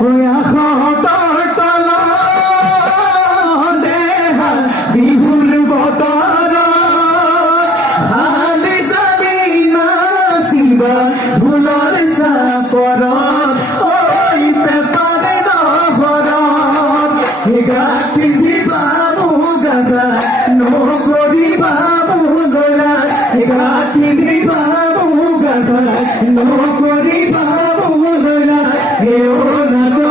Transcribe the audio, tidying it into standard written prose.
ওই আখতার তলা দেহা বিহুর বতর হালি জানি না শিবা ধুলর সাপর ওই পেপারে নহর গাথি বাবু গাদা নগরী বাবু গোলা গাথি বাবু গাদা নগরী বাবু গোলা হে ও নাচ